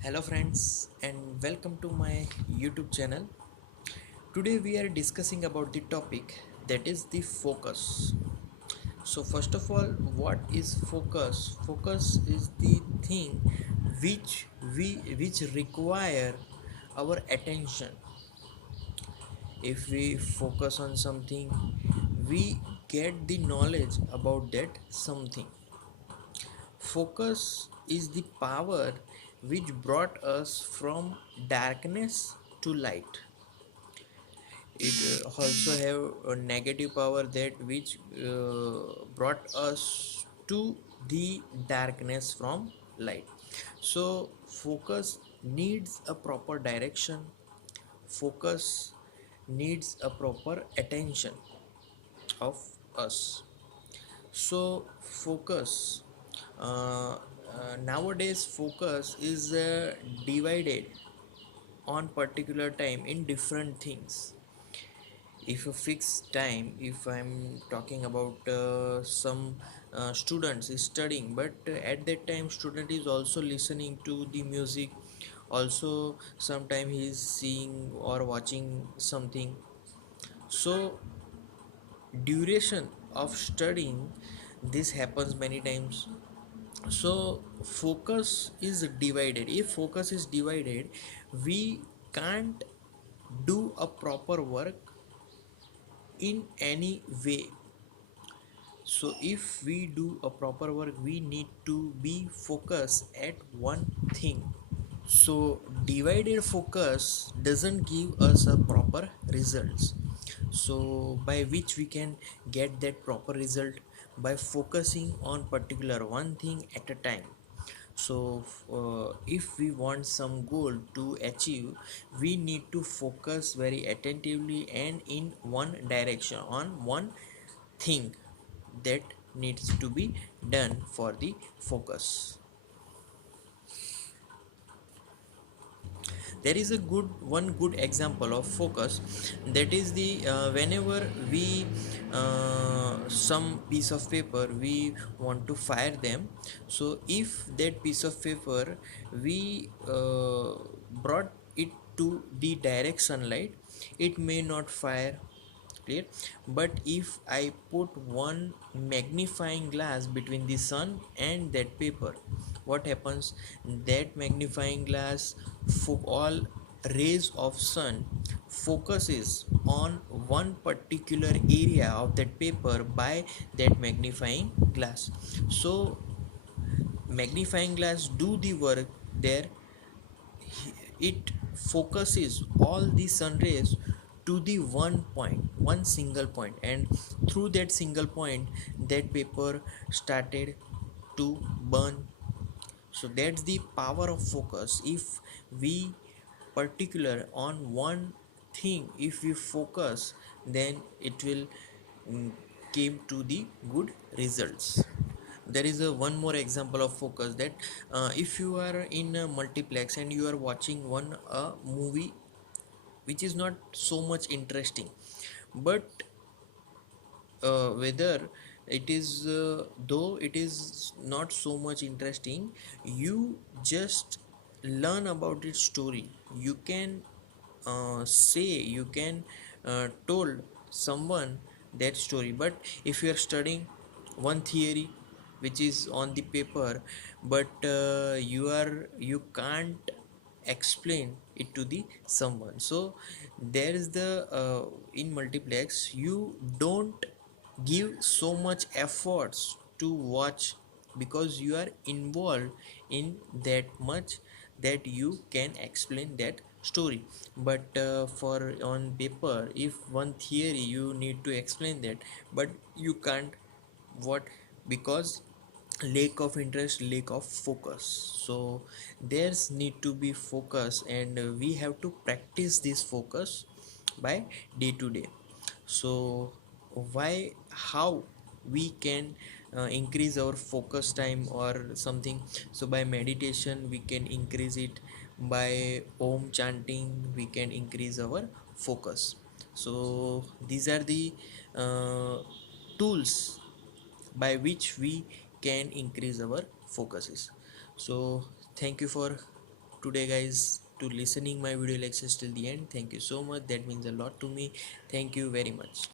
Hello friends and welcome to my YouTube channel. Today we are discussing about the topic that is the focus. So first of all, what is focus? Focus is the thing which require our attention. If we focus on something, we get the knowledge about that something. Focus is the power which brought us from darkness to light. It also have a negative power that which brought us to the darkness from light. So focus needs a proper direction. Focus needs a proper attention of us. So focus nowadays focus is divided on particular time in different things. If a fixed time, if I'm talking about some students is studying, but at that time student is also listening to the music, also sometime he is seeing or watching something. So duration of studying, this happens many times. So focus is divided. If focus is divided, we can't do a proper work in any way. So if we do a proper work, we need to be focused at one thing. So divided focus doesn't give us a proper results. So by which we can get that proper result by focusing on particular one thing at a time. So if we want some goal to achieve, we need to focus very attentively and in one direction on one thing that needs to be done for the focus. There is a good example of focus, that is the whenever we some piece of paper we want to fire them. So if that piece of paper we brought it to the direct sunlight, it may not fire, clear. But if I put one magnifying glass between the sun and that paper, what happens? That magnifying glass, for all rays of sun focuses on one particular area of that paper by that magnifying glass. So magnifying glass do the work there. It focuses all the sun rays to the one point, one single point, and through that single point that paper started to burn. So that's the power of focus. If we particular on one thing, if we focus, then it will came to the good results. There is a one more example of focus, that if you are in a multiplex and you are watching one movie which is not so much interesting, but whether it is though it is not so much interesting, you just learn about its story. You can say, you can told someone that story. But if you are studying one theory which is on the paper, but you can't explain it to the someone. So there is the in multiplex you don't give so much efforts to watch, because you are involved in that much that you can explain that story. But for on paper, if one theory you need to explain that, but you can't. What? Because lack of interest, lack of focus. So there's need to be focus, and we have to practice this focus by day to day. So why, how we can increase our focus time or something? So by meditation we can increase it, by om chanting we can increase our focus. So these are the tools by which we can increase our focuses. So thank you for today, guys, to listening my video lectures till the end. Thank you so much, that means a lot to me. Thank you very much.